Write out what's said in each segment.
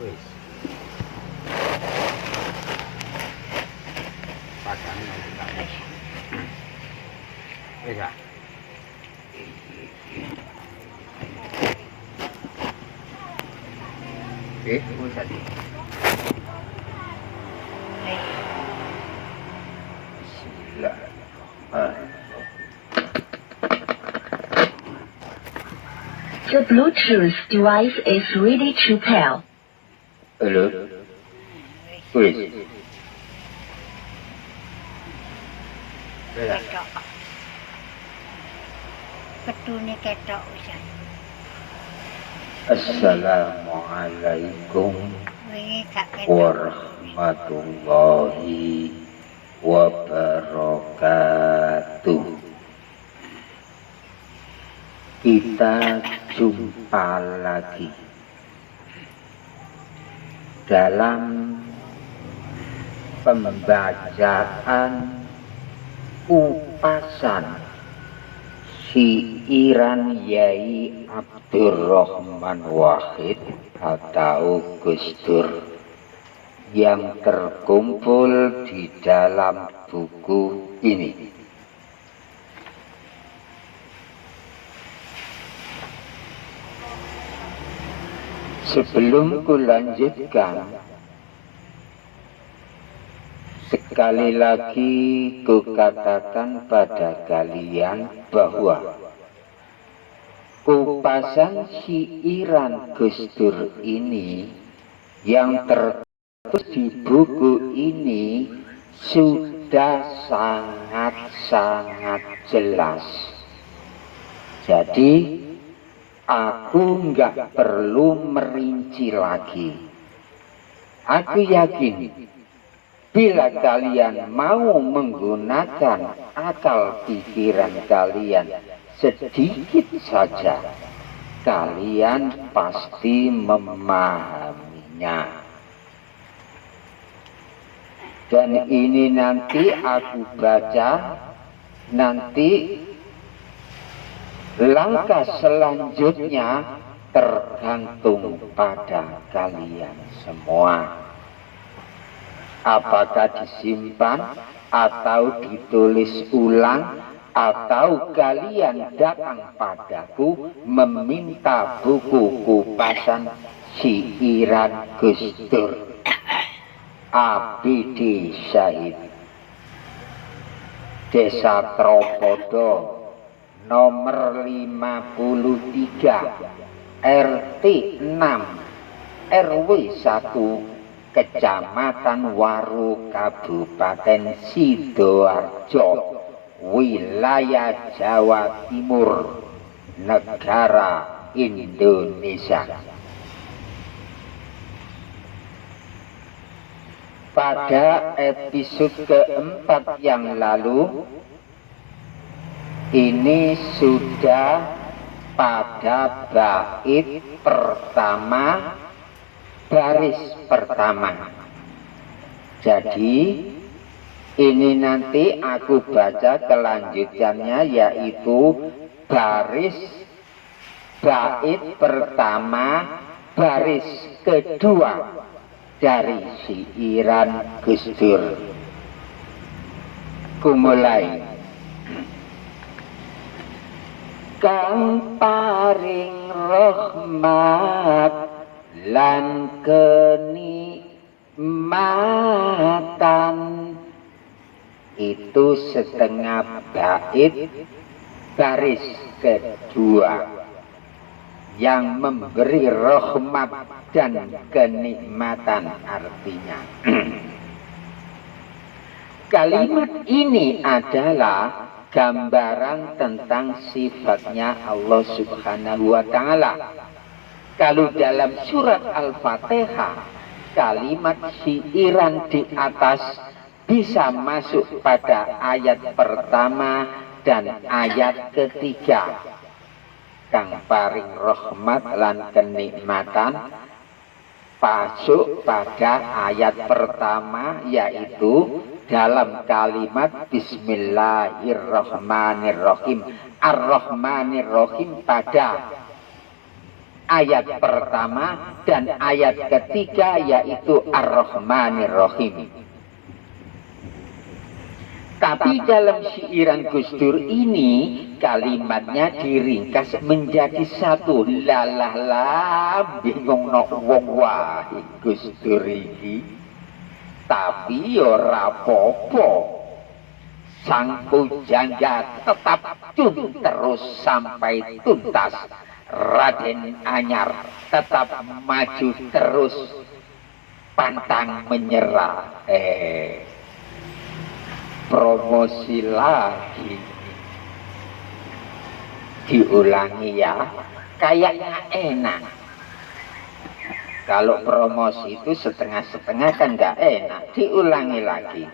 Wis. Padahal tak. Wis ah. Wis tadi. Bismillah. The Bluetooth device is ready to pair. Halo. Wis. Ketok. Ketune ketok usan. Assalamualaikum Wingi gak ketok. warahmatullahi wabarakatuh. Kita jumpa lagi dalam pembacaan kupasan Syiiran Yai Abdurrahman Wahid atau Gus Dur yang terkumpul di dalam buku ini. Sebelum kulanjutkan, sekali lagi kukatakan pada kalian bahwa kupasan Syiiran Gus Dur ini yang tertulis di buku ini sudah sangat-sangat jelas. Jadi aku nggak perlu merinci lagi. Aku yakin bila kalian mau menggunakan akal pikiran kalian sedikit saja, kalian pasti memahaminya. Dan ini nanti aku baca, nanti langkah selanjutnya tergantung pada kalian semua. Apakah disimpan atau ditulis ulang, atau kalian datang padaku meminta buku kupasan Syiiran Gus Dur ABD Syahid, Desa Tropodo, nomor 53, RT 6, RW 1, Kecamatan Waru, Kabupaten Sidoarjo, wilayah Jawa Timur, negara Indonesia. Pada episode keempat yang lalu, ini sudah pada bait pertama, baris pertama. Jadi ini nanti aku baca kelanjutannya, yaitu baris bait pertama, baris kedua dari Syiiran Gus Dur. Kumulai. Kang paring rahmat lan kenikmatan, itu setengah bait baris kedua, yang memberi rahmat dan kenikmatan artinya. Kalimat ini adalah gambaran tentang sifatnya Allah Subhanahu wa Ta'ala. Kalau dalam surat Al-Fatihah, kalimat syiiran di atas bisa masuk pada ayat pertama dan ayat ketiga. Kang paring rahmat lan kenikmatan masuk pada ayat pertama, yaitu dalam kalimat Bismillahirrahmanirrahim. Ar-Rahmanirrahim pada ayat pertama dan ayat ketiga yaitu Ar-Rahmanir Rahim. Tapi dalam syairan Gus Dur ini kalimatnya diringkas menjadi satu. Lalah bingung nok wong wae Gus Dur iki. Tapi ora apa-apa. Sang pujangga tetap cun terus sampai tuntas. Raden Anyar tetap maju terus pantang menyerah. Promosi lagi, diulangi ya, kayaknya enak. Kalau promosi itu setengah-setengah kan nggak enak, diulangi lagi.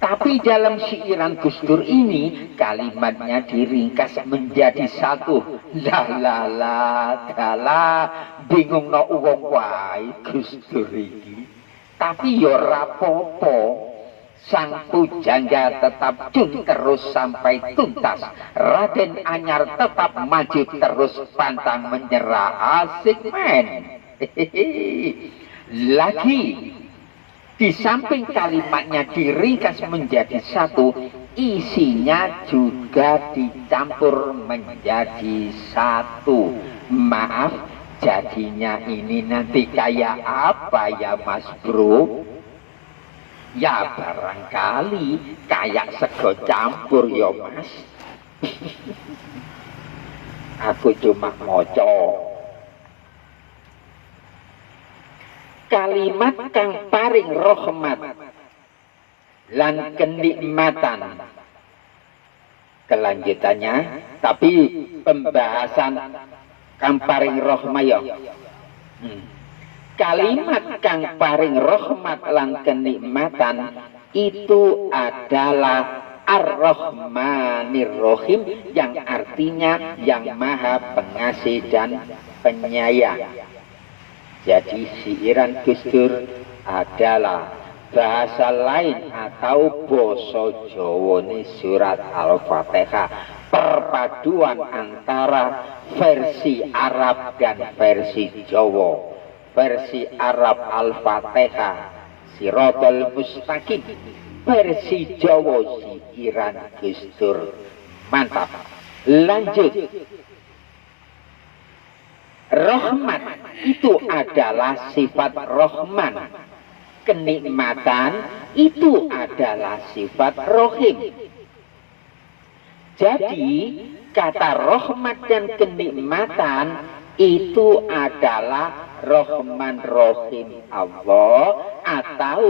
Tapi dalam syairan Gus Dur ini kalimatnya diringkas menjadi satu. Dalah bingung no wong wae Gus Dur iki. Tapi ya rapopo, sang pujangga tetap cun terus sampai tuntas. Raden Anyar tetap maju terus pantang menyerah. Asik men. Lagi di samping kalimatnya diringkas menjadi satu, isinya juga dicampur menjadi satu. Maaf, jadinya ini nanti kayak apa ya Mas Bro? Ya barangkali kayak sego campur ya Mas. Aku cuma moco. Kalimat kang paring rahmat lan kenikmatan. Kelanjutannya, tapi pembahasan kang paring rahmat ya. Kalimat kang paring rahmat lan kenikmatan itu adalah Ar-Rahmanir Rahim, yang artinya yang maha pengasih dan penyayang. Jadi syairan Gus Dur adalah bahasa lain atau basa Jawane surat Al-Fatihah, perpaduan antara versi Arab dan versi Jawa. Versi Arab Al-Fatihah Siratal Mustaqim, versi Jawa syairan Gus Dur. Mantap. Lanjut. Rahmat itu adalah sifat Rahman. Kenikmatan itu adalah sifat Rahim. Jadi kata rahmat dan kenikmatan itu adalah Rahman Rahim Allah atau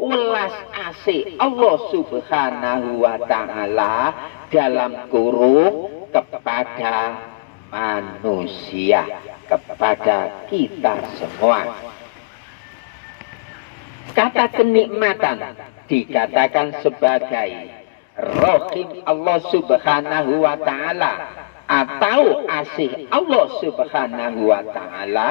welas asih Allah Subhanahu wa Ta'ala dalam kurung kepada manusia, kepada kita semua. Kata kenikmatan dikatakan sebagai Rahim Allah Subhanahu wa Ta'ala atau asih Allah Subhanahu wa Ta'ala,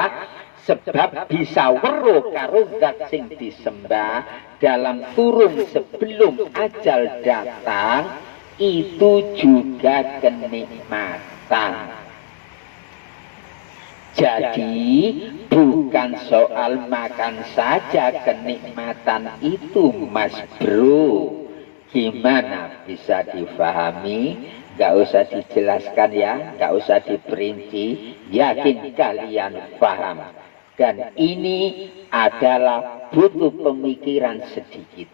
sebab bisa weruh karo zat sing disembah dalam kurung sebelum ajal datang, itu juga kenikmatan. Jadi bukan soal makan saja kenikmatan itu Mas Bro. Gimana bisa difahami? Gak usah dijelaskan ya, gak usah diperinci. Yakin kalian paham. Dan ini adalah butuh pemikiran sedikit.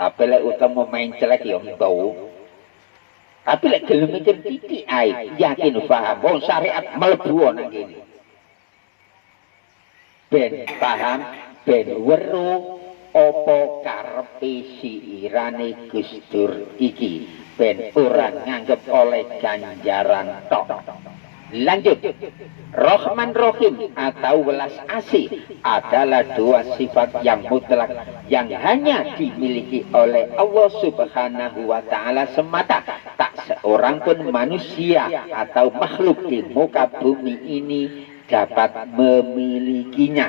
Apalagi utama main celek ya mbau. Tapi lek gelem mikir titik ae, yakin paham. Wong syariat mlebu nang kene. Ben paham, ben weruh apa karepe siirane Gus Dur iki. Ben ora nganggep oleh ganjaran tok. Lanjut. Rahman Rahim atau welas asih adalah dua sifat yang mutlak yang hanya dimiliki oleh Allah Subhanahu wa Ta'ala semata. Tak seorang pun manusia atau makhluk di muka bumi ini dapat memilikinya.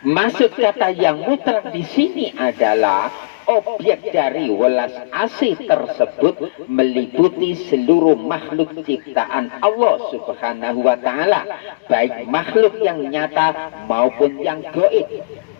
Maksud kata yang mutlak di sini adalah Objek dari welas asih tersebut meliputi seluruh makhluk ciptaan Allah Subhanahu wa Ta'ala, baik makhluk yang nyata maupun yang gaib,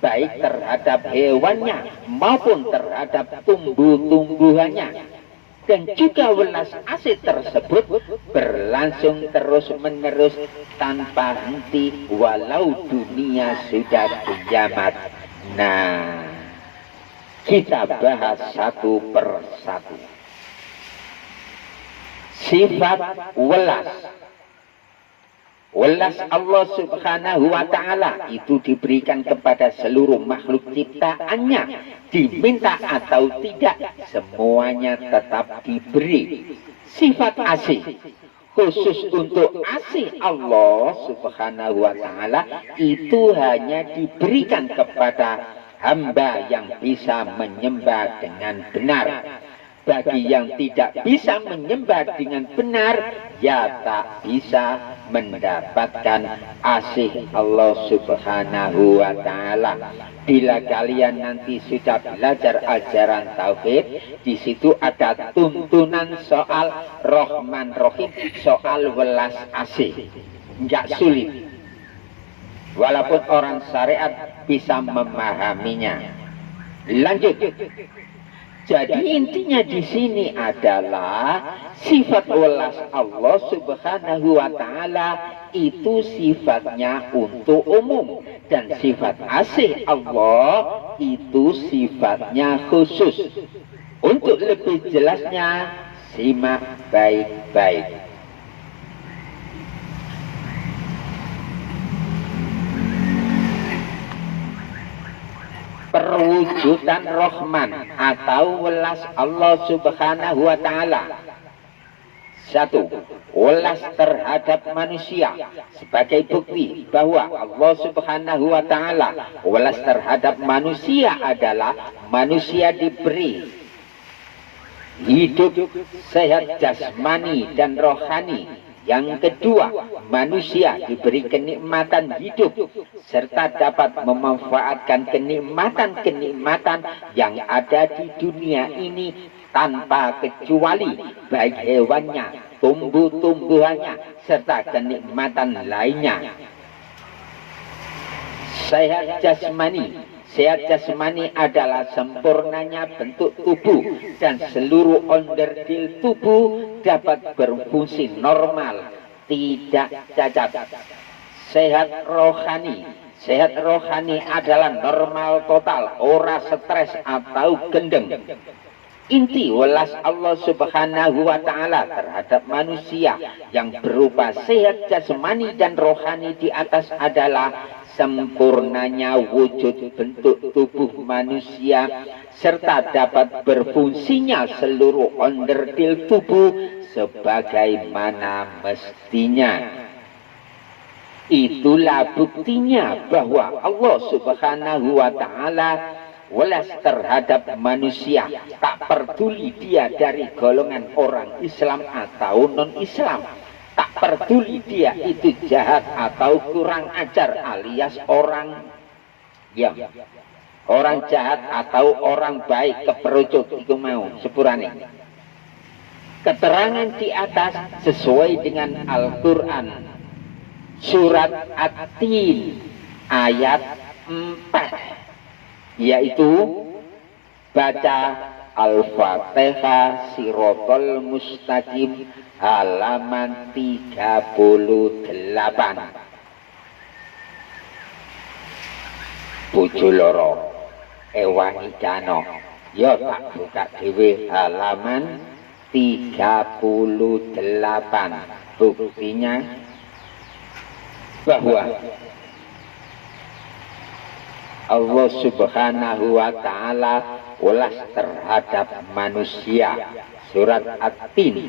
baik terhadap hewannya maupun terhadap tumbuh-tumbuhannya. Dan juga welas asih tersebut berlangsung terus-menerus tanpa henti walau dunia sudah kiamat. Nah, kita bahas satu persatu. Sifat welas. Welas Allah Subhanahu wa Ta'ala itu diberikan kepada seluruh makhluk ciptaannya. Diminta atau tidak, semuanya tetap diberi. Sifat asih, khusus untuk asih Allah Subhanahu wa Ta'ala, itu hanya diberikan kepada hamba yang bisa menyembah dengan benar. Bagi yang tidak bisa menyembah dengan benar, ya tak bisa mendapatkan asih Allah Subhanahu wa Ta'ala. Bila kalian nanti sudah belajar ajaran tauhid, di situ ada tuntunan soal Rahman Rahim, soal welas asih. Enggak sulit. Walaupun orang syariat bisa memahaminya. Lanjut. Jadi intinya di sini adalah sifat welas Allah Subhanahu wa Ta'ala itu sifatnya untuk umum, dan sifat asih Allah itu sifatnya khusus. Untuk lebih jelasnya simak baik-baik. Perwujudan Rahman atau welas Allah Subhanahu wa Ta'ala. Satu, welas terhadap manusia sebagai bukti bahwa Allah Subhanahu wa Ta'ala welas terhadap manusia adalah manusia diberi hidup sehat jasmani dan rohani. Yang kedua, manusia diberi kenikmatan hidup serta dapat memanfaatkan kenikmatan-kenikmatan yang ada di dunia ini tanpa kecuali, baik hewannya, tumbuh-tumbuhannya, serta kenikmatan lainnya. Sehat jasmani. Sehat jasmani adalah sempurnanya bentuk tubuh dan seluruh onderdil tubuh dapat berfungsi normal, tidak cacat. Sehat rohani. Sehat rohani adalah normal total, ora stres atau gendeng. Inti welas Allah Subhanahu wa Ta'ala terhadap manusia yang berupa sehat jasmani dan rohani di atas adalah sempurnanya wujud bentuk tubuh manusia serta dapat berfungsinya seluruh onderdil tubuh sebagaimana mestinya. Itulah buktinya bahwa Allah Subhanahu wa Ta'ala welas terhadap manusia, tak peduli dia dari golongan orang Islam atau non-Islam. Tak peduli dia itu jahat atau kurang ajar alias orang jahat atau orang baik keperucut itu mau sepurane. Keterangan di atas sesuai dengan Al-Quran surat At-Tin ayat 4, yaitu baca Al-Fatihah Siratal Mustaqim halaman 38. Bojo loro ewangi dano, ya tak buka dhewe halaman 38. Buktinya bahwa Allah Subhanahu wa Ta'ala welas terhadap manusia. Surat At-Tin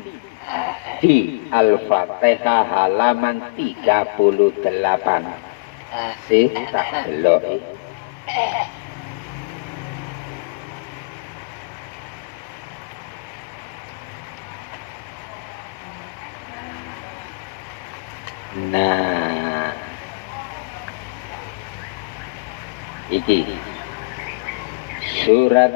di Al-Fatihah halaman 38. Tak delok. Nah, iki surat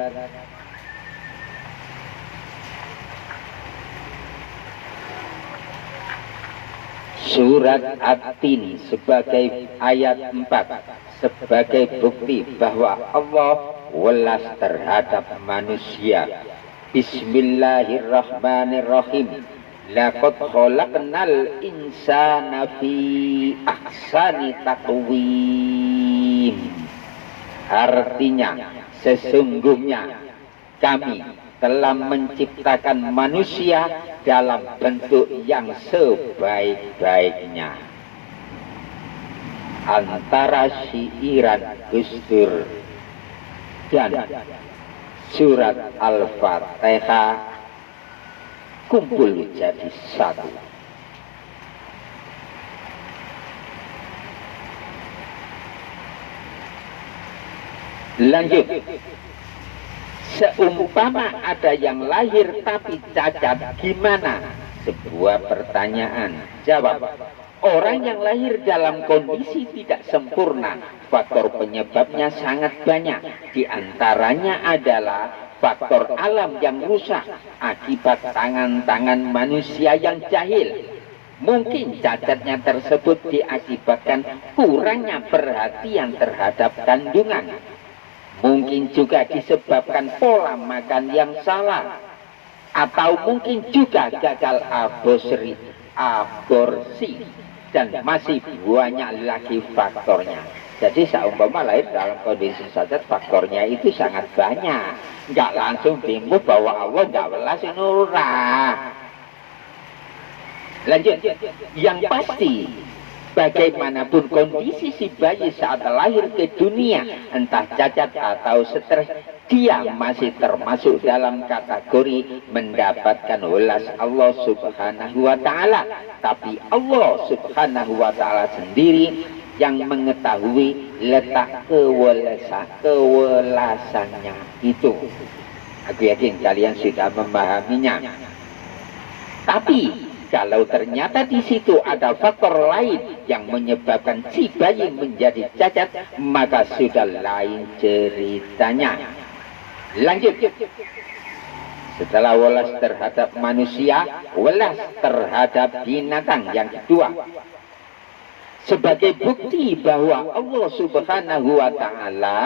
Surat At-Tin sebagai ayat 4 sebagai bukti bahwa Allah welas terhadap manusia. Bismillahirrahmanirrahim. Laqad khalaqnal insana fi ahsani taqwim. Artinya, sesungguhnya kami telah menciptakan manusia dalam bentuk yang sebaik-baiknya. Antara siiran Gus Dur dan surat Al-Fatihah kumpul jadi satu. Lanjut. Seumpama ada yang lahir tapi cacat, gimana? Sebuah pertanyaan. Jawab. Orang yang lahir dalam kondisi tidak sempurna, faktor penyebabnya sangat banyak. Di antaranya adalah faktor alam yang rusak akibat tangan-tangan manusia yang jahil. Mungkin cacatnya tersebut diakibatkan kurangnya perhatian terhadap kandungan. Mungkin juga disebabkan pola makan yang salah. Atau mungkin juga gagal aborsi. Dan masih banyak lagi faktornya. Jadi seumpama lahir dalam kondisi cacat, faktornya itu sangat banyak. Nggak langsung timbul bahwa Allah nggak welas nurah. Lanjut. Yang pasti, bagaimanapun kondisi si bayi saat lahir ke dunia, entah cacat atau stres, dia masih termasuk dalam kategori mendapatkan welas Allah Subhanahu wa Ta'ala. Tapi Allah Subhanahu wa Ta'ala sendiri yang mengetahui letak kewelasannya itu. Aku yakin kalian sudah memahaminya. Tapi kalau ternyata di situ ada faktor lain yang menyebabkan si bayi menjadi cacat, maka sudah lain ceritanya. Lanjut. Setelah welas terhadap manusia, welas terhadap binatang yang kedua. Sebagai bukti bahwa Allah Subhanahu wa Ta'ala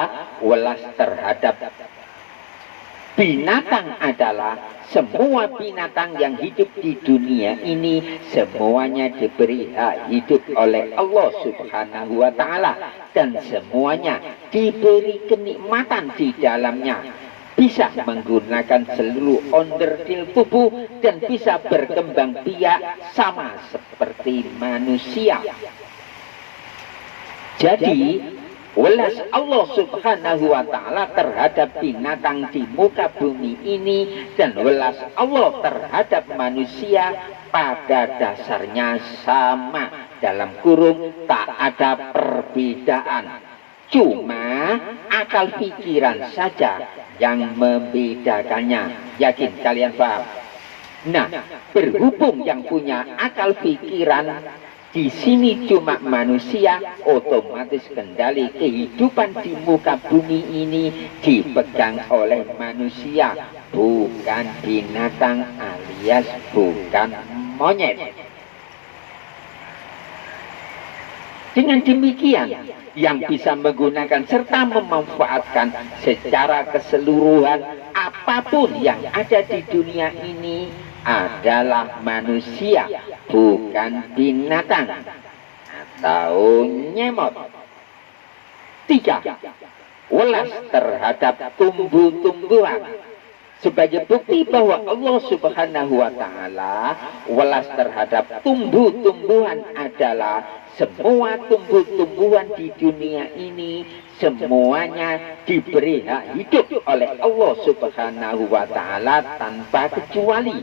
welas terhadap binatang adalah semua binatang yang hidup di dunia ini semuanya diberi hak hidup oleh Allah Subhanahu wa Ta'ala, dan semuanya diberi kenikmatan di dalamnya. Bisa menggunakan seluruh onderdil tubuh dan bisa berkembang biak sama seperti manusia. Jadi welas Allah Subhanahu wa Ta'ala terhadap binatang di muka bumi ini dan welas Allah terhadap manusia pada dasarnya sama. Dalam kurung tak ada perbedaan. Cuma akal pikiran saja yang membedakannya. Yakin kalian paham? Nah, berhubung yang punya akal pikiran di sini cuma manusia, otomatis kendali kehidupan di muka bumi ini dipegang oleh manusia, bukan binatang alias bukan monyet. Dengan demikian, yang bisa menggunakan serta memanfaatkan secara keseluruhan apapun yang ada di dunia ini adalah manusia, bukan binatang atau nyemot. 3. Welas terhadap tumbuh-tumbuhan. Sebagai bukti bahwa Allah Subhanahu wa Ta'ala welas terhadap tumbuh-tumbuhan adalah semua tumbuh-tumbuhan di dunia ini semuanya diberi hak hidup oleh Allah Subhanahu wa Ta'ala tanpa kecuali.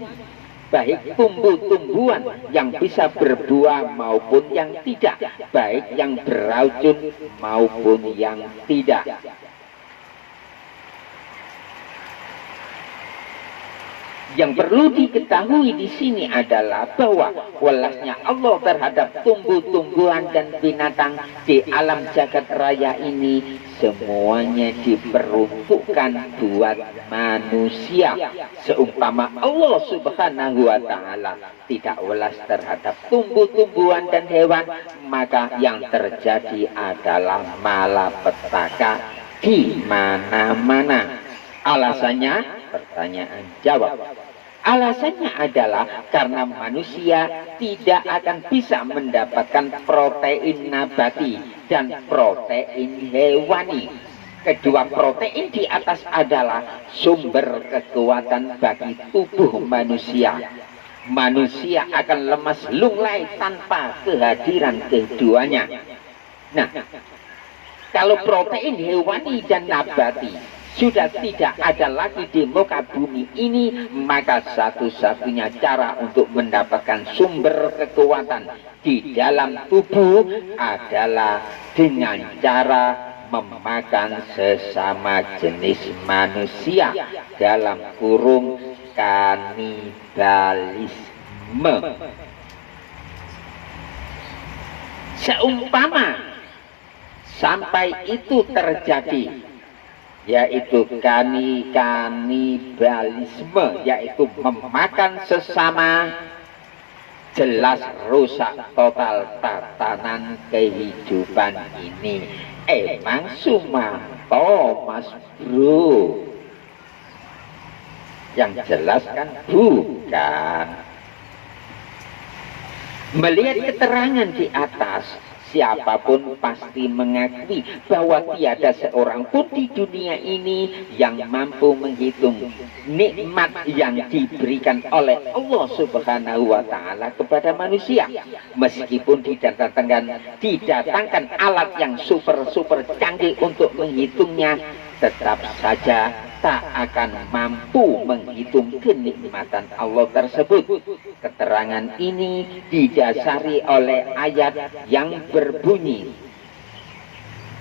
Baik tumbuh-tumbuhan yang bisa berbuah maupun yang tidak, baik yang beracun maupun yang tidak. Yang perlu diketahui di sini adalah bahwa welasnya Allah terhadap tumbuh-tumbuhan dan binatang di alam jagat raya ini semuanya diperuntukkan buat manusia. Seumpama Allah Subhanahu wa Ta'ala tidak welas terhadap tumbuh-tumbuhan dan hewan, maka yang terjadi adalah malapetaka di mana-mana. Alasannya, pertanyaan jawab. Alasannya adalah karena manusia tidak akan bisa mendapatkan protein nabati dan protein hewani. Kedua protein di atas adalah sumber kekuatan bagi tubuh manusia. Manusia akan lemas lunglai tanpa kehadiran keduanya. Nah, kalau protein hewani dan nabati sudah tidak ada lagi di muka bumi ini, maka satu-satunya cara untuk mendapatkan sumber kekuatan di dalam tubuh adalah dengan cara memakan sesama jenis manusia, dalam kurung kanibalisme. Seumpama sampai itu terjadi, yaitu kanibalisme, yaitu memakan sesama, jelas rusak total tatanan kehidupan ini. Emang Sumanto, Mas Bro? Yang jelas kan bukan. Melihat keterangan di atas, siapapun pasti mengakui bahwa tiada seorang pun di dunia ini yang mampu menghitung nikmat yang diberikan oleh Allah Subhanahu wa Ta'ala kepada manusia. Meskipun didatangkan alat yang super canggih untuk menghitungnya, tetap saja tak akan mampu menghitung kenikmatan Allah tersebut. Keterangan ini didasari oleh ayat yang berbunyi,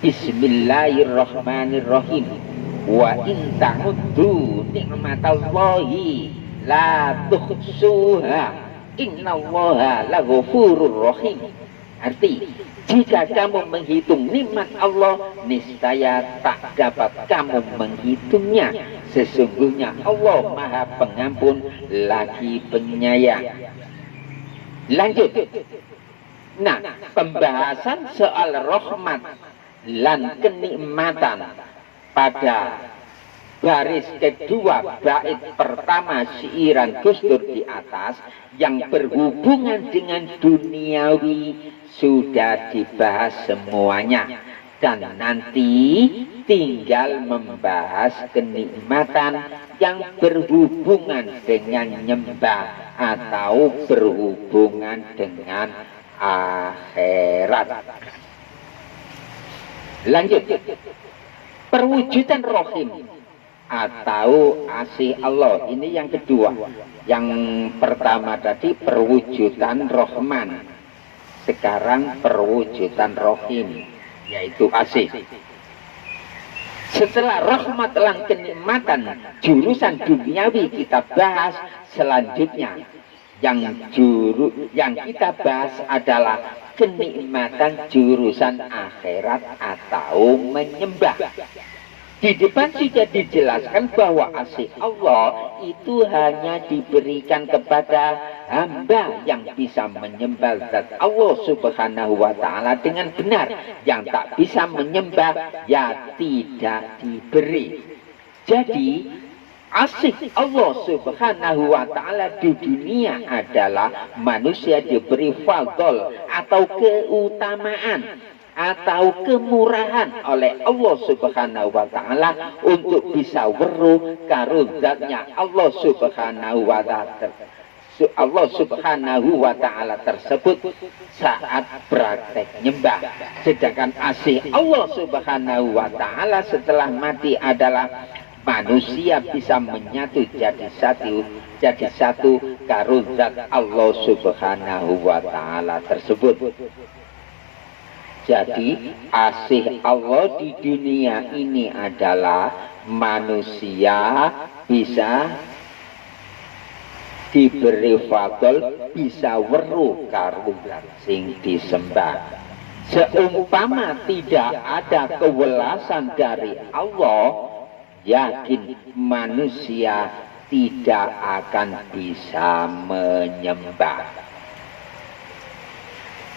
Bismillahirrahmanirrahim, wa in ta'uddu ni'matallahi la tuhsuha innallaha laghafurur rahim. Arti, jika kamu menghitung nikmat Allah, niscaya tak dapat kamu menghitungnya. Sesungguhnya Allah Maha Pengampun lagi penyayang. Lanjut. Nah, pembahasan soal rahmat dan kenikmatan pada baris kedua bait pertama syairan Gus Dur di atas yang berhubungan dengan duniawi sudah dibahas semuanya, dan nanti tinggal membahas kenikmatan yang berhubungan dengan nyembah atau berhubungan dengan akhirat. Lanjut. Perwujudan rohim atau asih Allah, ini yang kedua. Yang pertama tadi perwujudan Rahman, sekarang perwujudan Rohim, yaitu asih. Setelah rahmat dan kenikmatan jurusan duniawi kita bahas, selanjutnya yang kita bahas adalah kenikmatan jurusan akhirat atau menyembah. Di depan sudah dijelaskan bahwa asih Allah itu hanya diberikan kepada hamba yang bisa menyembah zat Allah Subhanahu wa Ta'ala dengan benar. Yang tak bisa menyembah, ya tidak diberi. Jadi asih Allah Subhanahu wa Ta'ala di dunia adalah manusia diberi fadl atau keutamaan atau kemurahan oleh Allah Subhanahu wa Ta'ala untuk bisa weruh karo zatnya Allah Subhanahu wa Ta'ala tersebut saat praktek nyembah. Sedangkan asih Allah Subhanahu wa Ta'ala setelah mati adalah manusia bisa menyatu jadi satu karo zat Allah Subhanahu wa Ta'ala tersebut. Jadi asih Allah di dunia ini adalah manusia bisa diberi fadl bisa weruh karo zat sing disembah. Seumpama tidak ada kewelasan dari Allah, yakin manusia tidak akan bisa menyembah.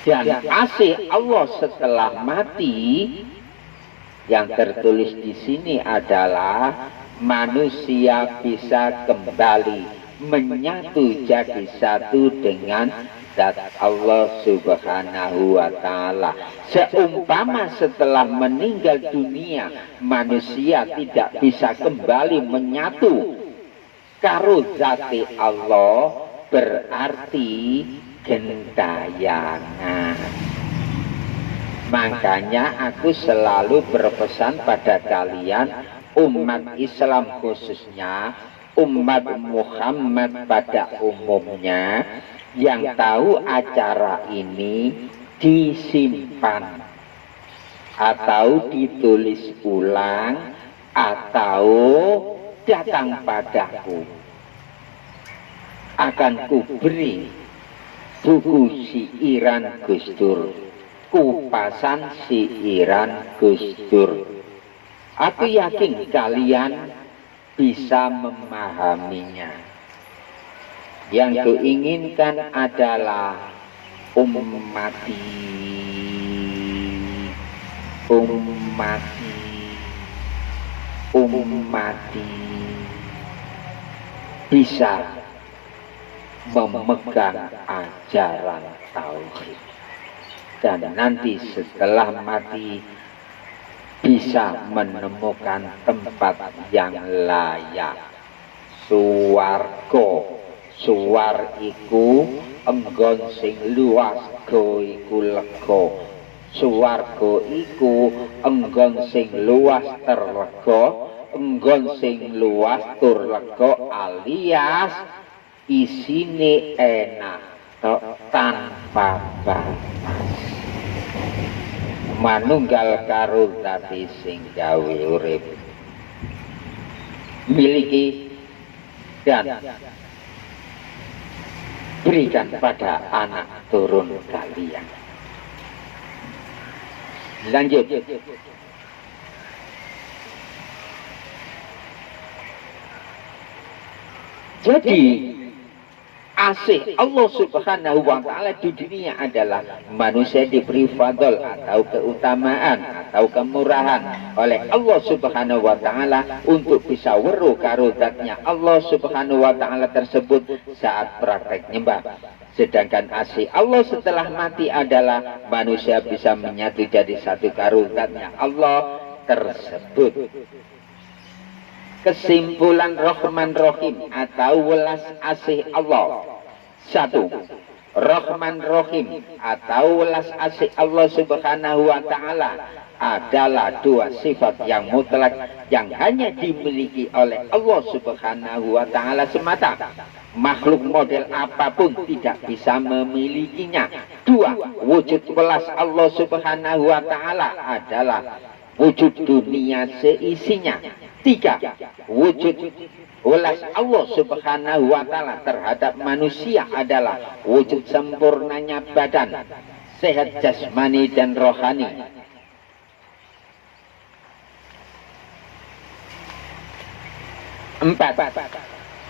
Dan kasih Allah setelah mati yang tertulis di sini adalah manusia bisa kembali menyatu jadi satu dengan zat Allah Subhanahu wa Ta'ala. Seumpama setelah meninggal dunia manusia tidak bisa kembali menyatu karo zati Allah, berarti gentayangan. Makanya aku selalu berpesan pada kalian umat Islam khususnya, umat Muhammad pada umumnya, yang tahu acara ini disimpan atau ditulis ulang atau datang padaku. Akan kuberi buku siiran Gus Dur, kupasan siiran Gus Dur. Aku yakin kalian bisa memahaminya. Yang kuinginkan adalah ummati bisa memegang ajaran tauhid, dan nanti setelah mati bisa menemukan tempat yang layak. Suwarga, suwar iku enggon sing luas, go iku lega. Suwarga iku enggon sing luas terlega, enggon sing luas tur lega, alias isine enak tok tanpa batas. Manunggal karo zati sing gawe urip, miliki dan berikan pada anak turun kalian. Lanjut. Jadi asih Allah Subhanahu wa Ta'ala di dunia adalah manusia diberi fadl atau keutamaan atau kemurahan oleh Allah Subhanahu wa Ta'ala untuk bisa weruh karo zatnya Allah Subhanahu wa Ta'ala tersebut saat praktek nyembah. Sedangkan asih Allah setelah mati adalah manusia bisa menyatu jadi satu karo zatnya Allah tersebut. Kesimpulan Rahman Rahim atau welas asih Allah. 1. Rahman Rahim atau welas asih Allah Subhanahu wa Ta'ala adalah dua sifat yang mutlak yang hanya dimiliki oleh Allah Subhanahu wa Ta'ala semata. Makhluk model apapun tidak bisa memilikinya. 2. Wujud welas Allah Subhanahu wa Ta'ala adalah wujud dunia seisinya. 3. Wujud welas Allah Subhanahu wa Ta'ala terhadap manusia adalah wujud sempurnanya badan, sehat jasmani dan rohani. 4.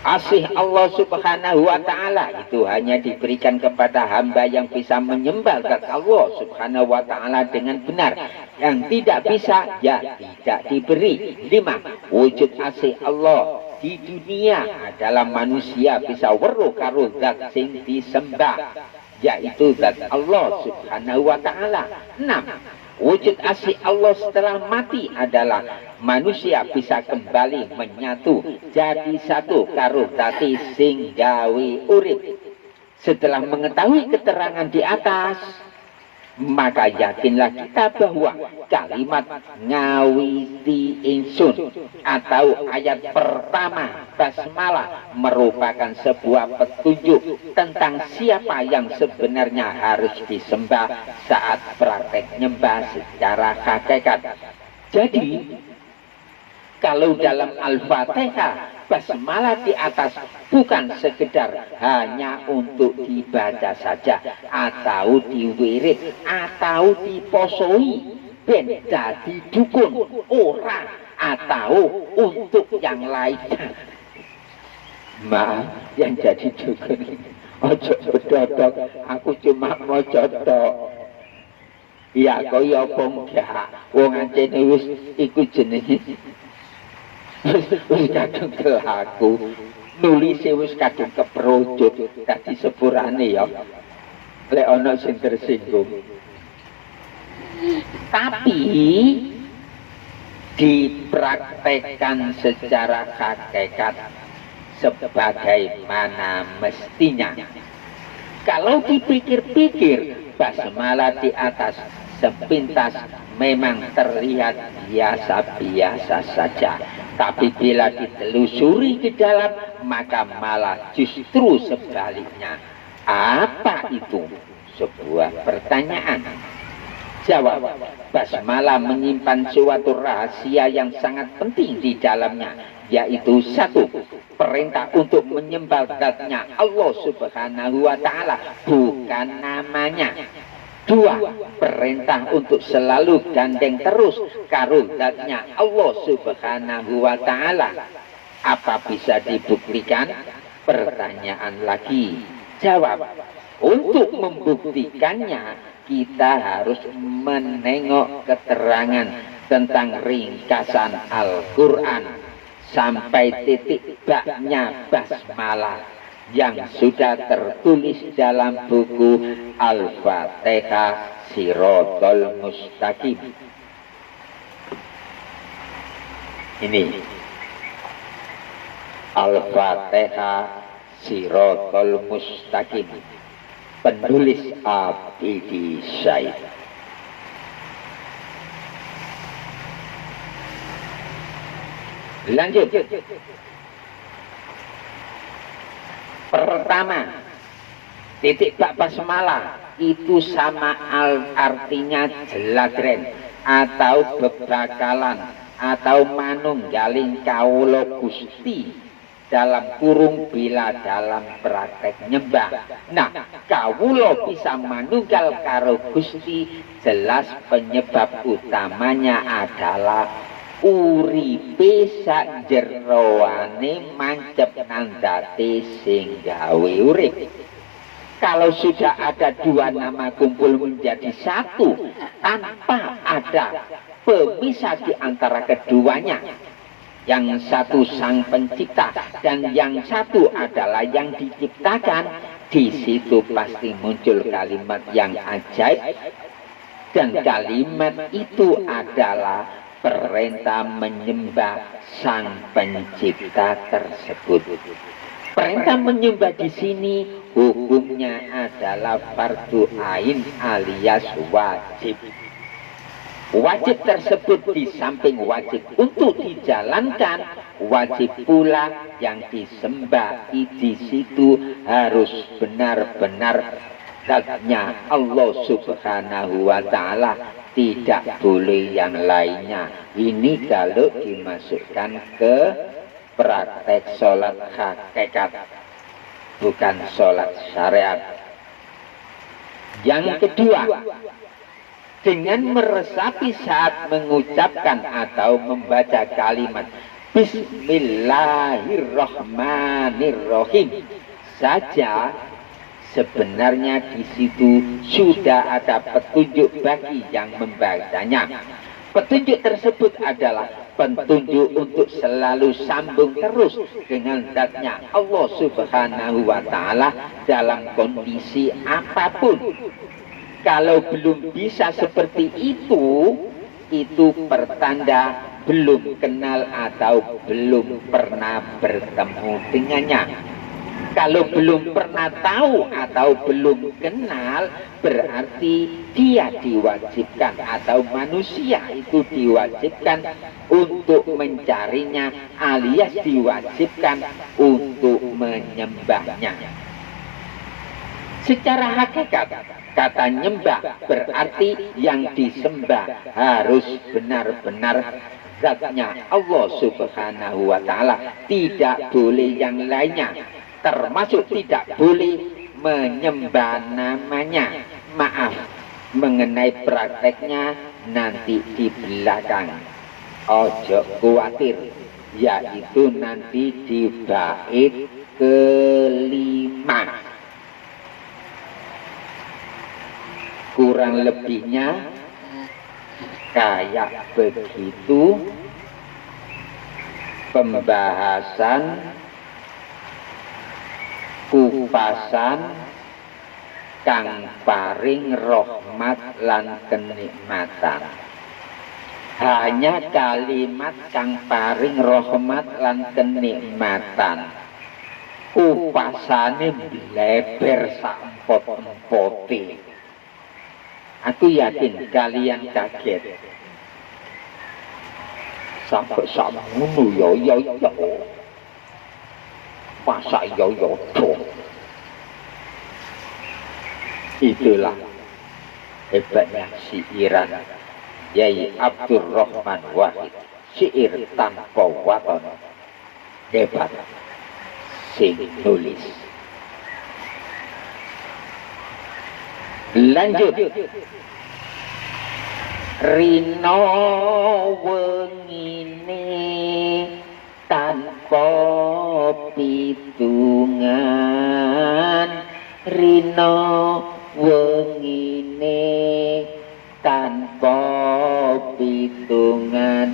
Asih Allah Subhanahu wa Ta'ala itu hanya diberikan kepada hamba yang bisa menyembah zat Allah Subhanahu wa Ta'ala dengan benar. Yang tidak bisa, ya tidak diberi. 5. Wujud asih Allah di dunia adalah manusia bisa weruh karo zat sing disembah, yaitu zat Allah Subhanahu wa Ta'ala. 6. Wujud asih Allah setelah mati adalah manusia bisa kembali menyatu jadi satu karo zati sing gawe urip. Setelah mengetahui keterangan di atas, maka yakinlah kita bahwa kalimat ngawiti ingsun atau ayat pertama basmalah merupakan sebuah petunjuk tentang siapa yang sebenarnya harus disembah saat praktek nyembah secara hakikat. Jadi kalau dalam Al-Fatihah basmalah di atas bukan sekedar hanya untuk dibaca saja atau diwirid atau diposoi ben dadi dukun ora atau untuk yang lain. Maaf, yang jadi dukun ojo bedodok, aku cuma mau jodoh. Ya kaya apa enggak, wong ancene wis iku jenenge wis kadung kelaku, nulise wis kadung keprojot, dadi sepurane ya. Lek ana sing tersinggung. Tapi dipraktekkan secara hakikat sebagaimana mestinya. Kalau dipikir-pikir, basmalah di atas sepintas memang terlihat biasa-biasa saja. Tapi bila ditelusuri ke dalam, maka malah justru sebaliknya. Apa itu? Sebuah pertanyaan. Jawab, basmalah menyimpan suatu rahasia yang sangat penting di dalamnya, yaitu satu, perintah untuk menyembah zatnya Allah Subhanahu wa Ta'ala, bukan namanya. Dua, perintah untuk selalu gandeng terus karo zatnya Allah Subhanahu wa Ta'ala. Apa bisa dibuktikan? Pertanyaan lagi. Jawab, untuk membuktikannya kita harus menengok keterangan tentang ringkasan Al-Quran sampai titik baknya basmalah yang sudah tertulis dalam buku Al-Fatihah Siratal Mustaqim. Ini Al-Fatihah Siratal Mustaqim, penulis Abidi Syait. Lanjut. Pertama, titik bak basmalah itu sama artinya jeladren atau bebakalan atau manunggaling kawula Gusti dalam kurung bila dalam praktek nyembah. Nah, kawula bisa manunggal karo Gusti, jelas penyebab utamanya adalah uripe sak jeroane mancep nandate sing gawe urip. Kalau sudah ada dua nama kumpul menjadi satu tanpa ada pemisah di antara keduanya, yang satu sang pencipta dan yang satu adalah yang diciptakan, di situ pasti muncul kalimat yang ajaib, dan kalimat itu adalah perintah menyembah sang pencipta tersebut. Perintah menyembah di sini hukumnya adalah fardu ain alias wajib. Wajib tersebut di samping wajib untuk dijalankan, wajib pula yang disembah di situ harus benar-benar zatnya Allah Subhanahu wa Ta'ala, tidak boleh yang lainnya. Ini kalau dimasukkan ke praktek sholat hakikat, bukan sholat syariat. Yang kedua, dengan meresapi saat mengucapkan atau membaca kalimat Bismillahirrahmanirrahim saja, sebenarnya di situ sudah ada petunjuk bagi yang membacanya. Petunjuk tersebut adalah petunjuk untuk selalu sambung terus dengan zatnya Allah Subhanahu wa Ta'ala dalam kondisi apapun. Kalau belum bisa seperti itu pertanda belum kenal atau belum pernah bertemu dengannya. Kalau belum pernah tahu atau belum kenal, berarti dia diwajibkan atau manusia itu diwajibkan untuk mencarinya alias diwajibkan untuk menyembahnya. Secara hakikat, kata nyembah berarti yang disembah harus benar-benar zatnya Allah Subhanahu wa Ta'ala, tidak boleh yang lainnya, termasuk tidak boleh menyembah namanya. Maaf, mengenai prakteknya nanti di belakang, ojo khawatir, yaitu nanti di bait kelima. Kurang lebihnya kayak begitu pembahasan kupasan kang paring rahmat lan kenikmatan. Hanya kalimat kang paring rahmat lan kenikmatan, kupasane bleber sampot-empote. Aku yakin kalian kaget. Sampai sakmono ya. Masa ya. Itulah hebatnya siiran Yai Abdurrahman Wahid. Syair tanpa waton. Hebat sing nulis. Lanjut. Rino wengine tanpa pitungan, rino wengine tanpa pitungan.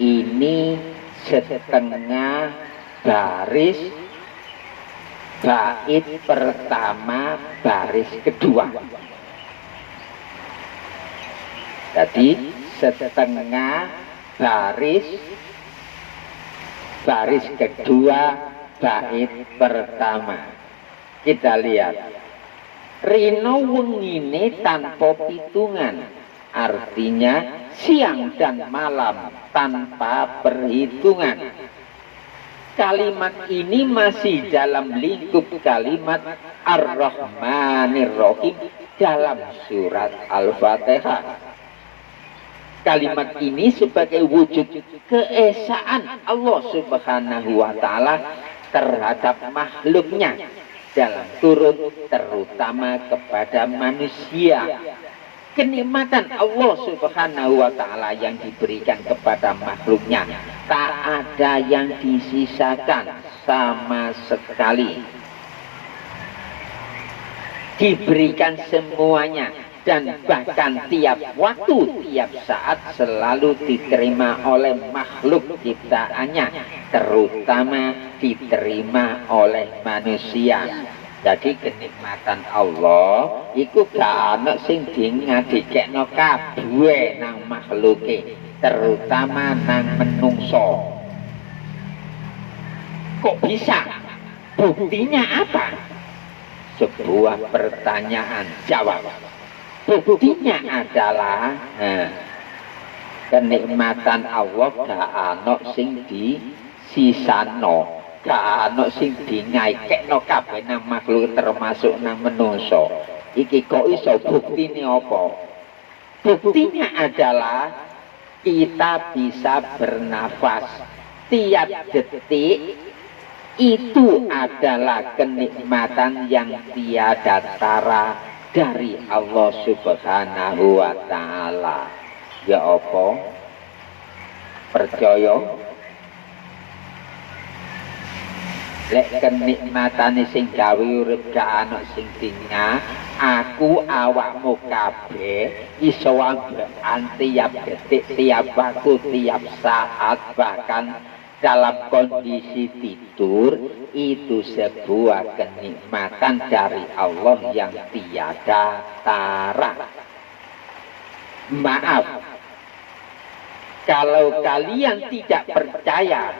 Ini setengah baris bait pertama baris kedua. Jadi setengah baris kedua bait pertama. Kita lihat. Rino wengine tanpa pitungan, artinya siang dan malam tanpa perhitungan. Kalimat ini masih dalam lingkup kalimat Ar-Rahmanir Rahim dalam surat Al-Fatihah. Kalimat ini sebagai wujud keesaan Allah Subhanahu wa Ta'ala terhadap makhluknya dalam turun terutama kepada manusia. Kenikmatan Allah Subhanahu wa Ta'ala yang diberikan kepada makhluknya tak ada yang disisakan sama sekali. Diberikan semuanya dan bahkan tiap waktu, tiap saat selalu diterima oleh makhluk ciptaannya, terutama diterima oleh manusia. Jadi kenikmatan Allah iku gak ana sing dingadekno kabeh nang makhluke, terutama nang menungso. Kok bisa? Buktinya apa? Sebuah pertanyaan jawab. Buktinya adalah kenikmatan Allah gak ana sing disisano, gak ana sing dingaikekno kabeh nang makhluk termasuk nang menungso. Iki kok iso buktine apa? Buktinya adalah kita bisa bernafas tiap detik. Itu adalah kenikmatan yang tiada tara dari Allah Subhanahu wa Ta'ala. Ya apa? Percaya? Lek kenikmatane sing gawe urip gak ana sing tinggal, aku awakmu kabeh iso ambekan tiap detik, tiap waktu, tiap saat, bahkan dalam kondisi tidur. Itu sebuah kenikmatan dari Allah yang tiada tara. Maaf, kalau kalian tidak percaya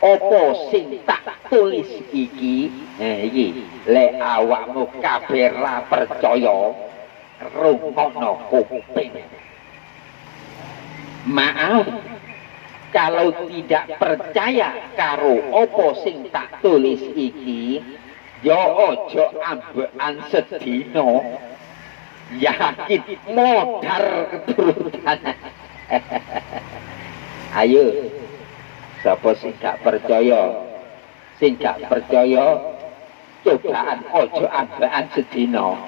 opo sing tak tulis iki, le awakmu kabeh ra percaya, rungokno kuping. Maaf, kalau tidak percaya karo opo sing tak tulis iki, yo ojo ambekan sedina, yakin modar keturunan. Ayo, sapa sing gak percaya? Sing gak percaya, cobaan ojo ambekan sedina.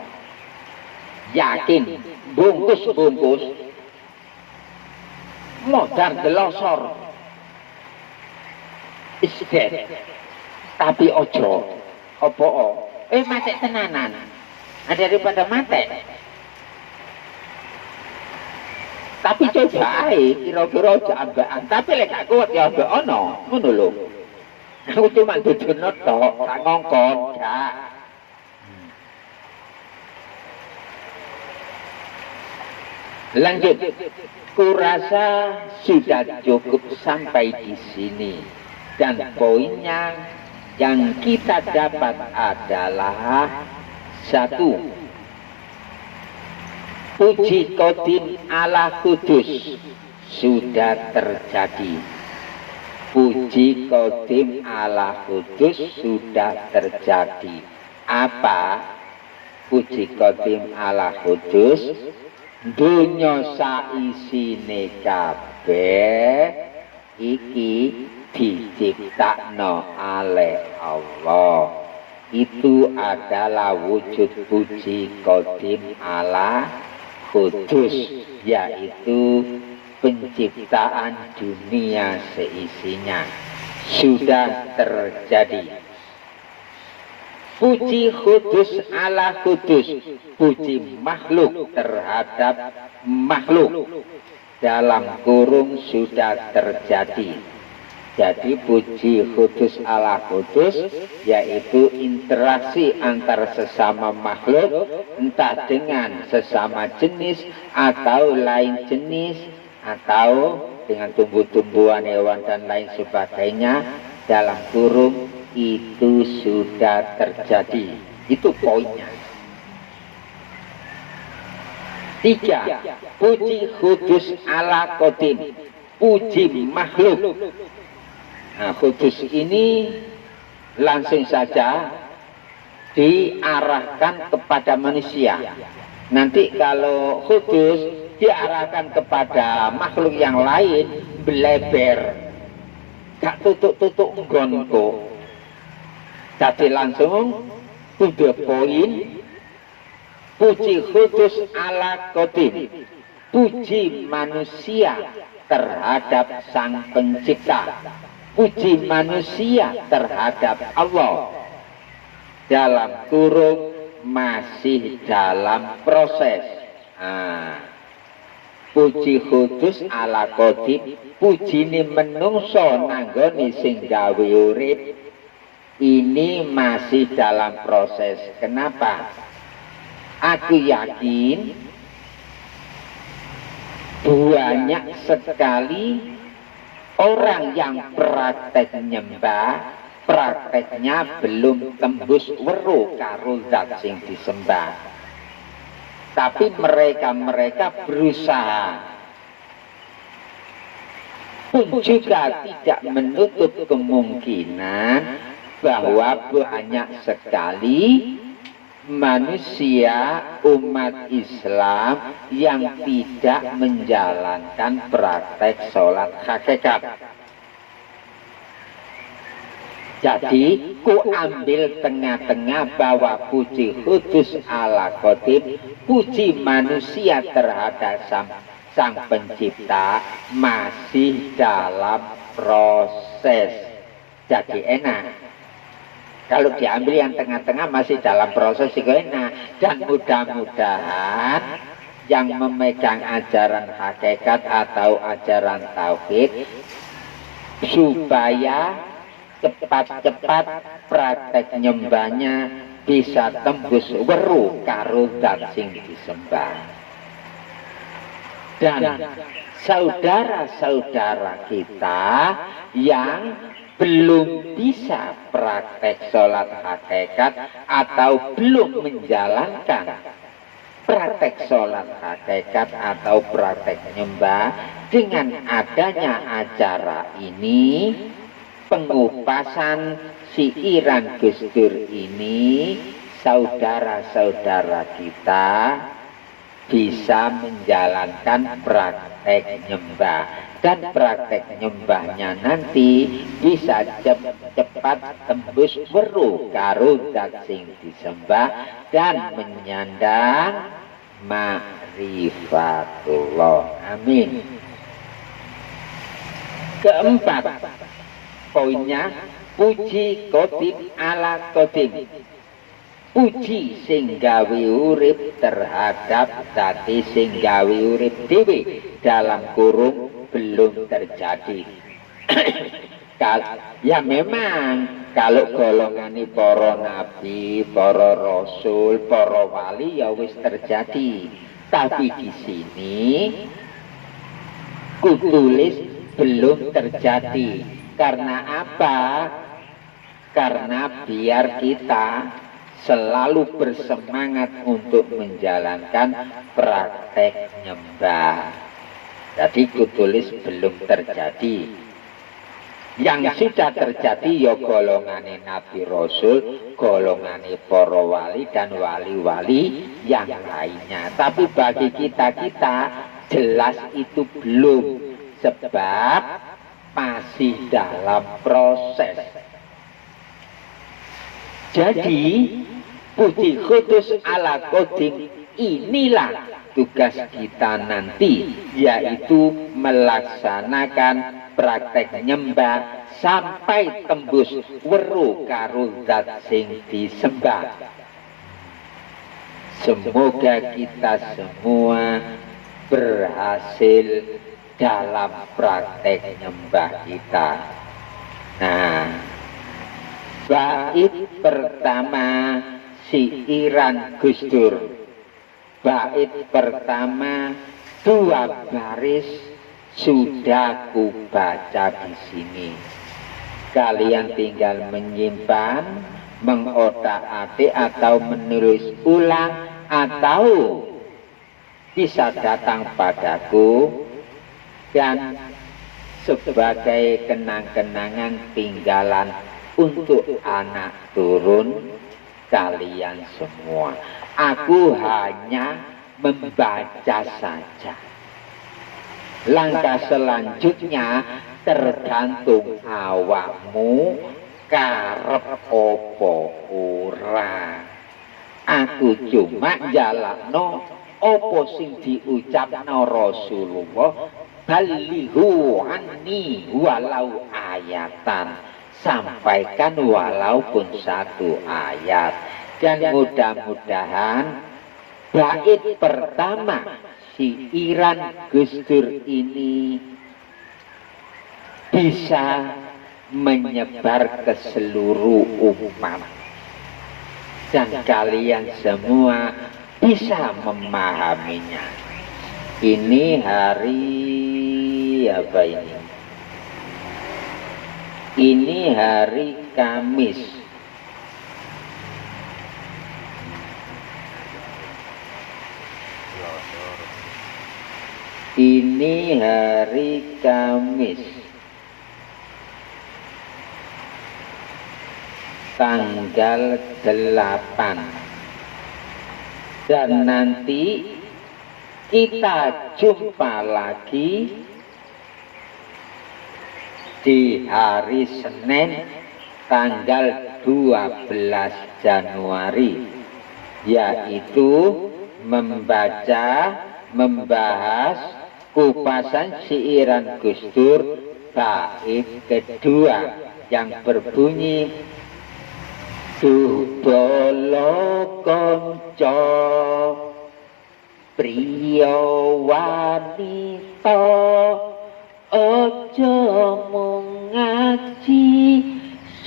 Yakin, bungkus-bungkus, modar delosor. Isdet. Tapi ojo, opo? Mati tenanan. Daripada mati. Tapi coba kira-kira aja ambekan. Tapi lek gak kuat ya ambek ono, ngono lho. Aku cuma dudono tok, gak ngongkon, gak. Lanjut. Kurasa sudah cukup sampai di sini. Dan poinnya yang kita dapat adalah satu, puji qadim ala kudus sudah terjadi. Puji qadim ala kudus sudah terjadi. Apa puji qadim ala kudus? Dunya saisine kabeh iki diciptakno oleh Allah. Itu adalah wujud puji qadim ala kudus, yaitu penciptaan dunia seisinya sudah terjadi. Puji kudus ala kudus, puji makhluk terhadap makhluk dalam kurung sudah terjadi. Jadi puji kudus ala kudus yaitu interaksi antar sesama makhluk, entah dengan sesama jenis atau lain jenis, atau dengan tumbuh-tumbuhan, hewan dan lain sebagainya dalam kurung itu sudah terjadi. Itu poinnya. 3. Puji kudus ala qadim, puji makhluk. Nah, kudus ini langsung saja diarahkan kepada manusia. Nanti kalau kudus diarahkan kepada makhluk yang lain, beleber, gak tutuk-tutuk nggonku. Jadi langsung to the point. Puji kudus ala qadim, puji manusia terhadap sang pencipta, puji manusia terhadap Allah. Dalam kurung masih dalam proses. Puji kudus ala qadim, pujine menungso nanggone sing gawe urip, ini masih dalam proses. Kenapa? Aku yakin banyak sekali orang yang praktek nyembah, prakteknya belum tembus weruh karo zat sing disembah. Tapi mereka berusaha, pun juga tidak menutup kemungkinan bahwa banyak sekali manusia umat Islam yang tidak menjalankan praktek sholat hakikat. Jadi ku ambil tengah-tengah bahwa puji kudus ala qadim, puji manusia terhadap sang pencipta masih dalam proses. Jadi enak. Kalau diambil yang tengah-tengah masih dalam proses itu enak. Dan mudah-mudahan yang memegang ajaran hakikat atau ajaran tauhid supaya cepat-cepat praktek nyembahnya bisa tembus weruh karo zat sing disembah. Dan saudara-saudara kita yang belum bisa praktek sholat hakikat atau belum menjalankan praktek sholat hakikat atau praktek nyembah, dengan adanya acara ini, pengupasan siiran Gus Dur ini, saudara-saudara kita bisa menjalankan praktek nyembah. dan praktek nyembahnya nanti bisa cepat tembus weruh karo zat sing disembah dan menyandang ma'rifatullah. Amin. Keempat poinnya, puji Qadim ala Qadim. Puji sing gawe urip terhadap zati sing gawe urip dhewe, dalam kurung belum terjadi. Ya memang kalau golongan para nabi, para rasul, para wali ya wis terjadi. Tapi di sini kutulis belum terjadi. Karena apa? Karena biar kita selalu bersemangat untuk menjalankan praktek nyembah. Jadi kutulis belum terjadi. Yang sudah terjadi ya golongane Nabi Rasul, golongane para wali dan wali-wali yang lainnya. Tapi bagi kita-kita jelas itu belum, sebab masih dalam proses. Jadi puji khusus ala Qadim inilah tugas kita nanti, yaitu melaksanakan praktek nyembah sampai tembus weruh karo zat sing disembah. Semoga kita semua berhasil dalam praktek nyembah kita. Nah, bait pertama siiran Gus Dur. Bait pertama 2 baris sudah ku baca di sini. Kalian tinggal menyimpan, mengotak-atik atau menulis ulang, atau bisa datang padaku dan sebagai kenang-kenangan tinggalan untuk anak turun kalian semua. Aku hanya membaca saja. Langkah selanjutnya tergantung awakmu karep opo ora. Aku cuma jalakno opo sing diucapno Rasulullah, balighu anni walau ayatan. Sampaikan walaupun 1 ayat. Dan mudah-mudahan bait pertama siiran Gus Dur ini bisa menyebar ke seluruh umat dan kalian semua bisa memahaminya. Ini hari apa ini? Ini hari Kamis. Ini hari Kamis, tanggal 8. Dan nanti kita jumpa lagi di hari Senin tanggal 12 Januari, yaitu membahas kupasan siiran Gus Dur bait kedua yang berbunyi Dudala kanca priya wanita aja mung ngaji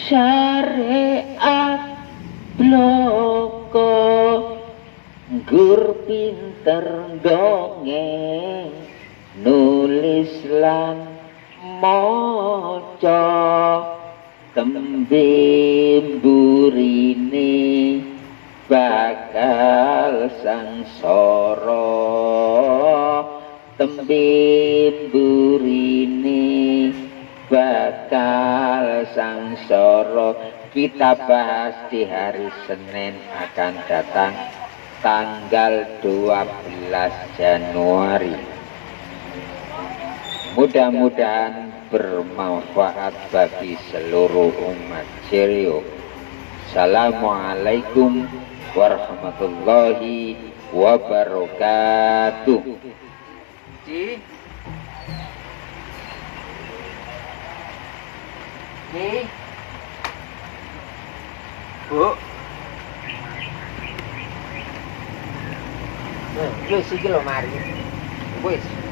syariat bloko gur pinter dongeng nulis lan maca tembe burine bakal sangsara tembe burine bakal sangsara. Kita bahas di hari Senin akan datang tanggal 12 Januari. Mudah-mudahan bermanfaat bagi seluruh umat Cirio. Assalamualaikum warahmatullahi wabarakatuh. Ci. Bu. Wis iki lho mari. Wis.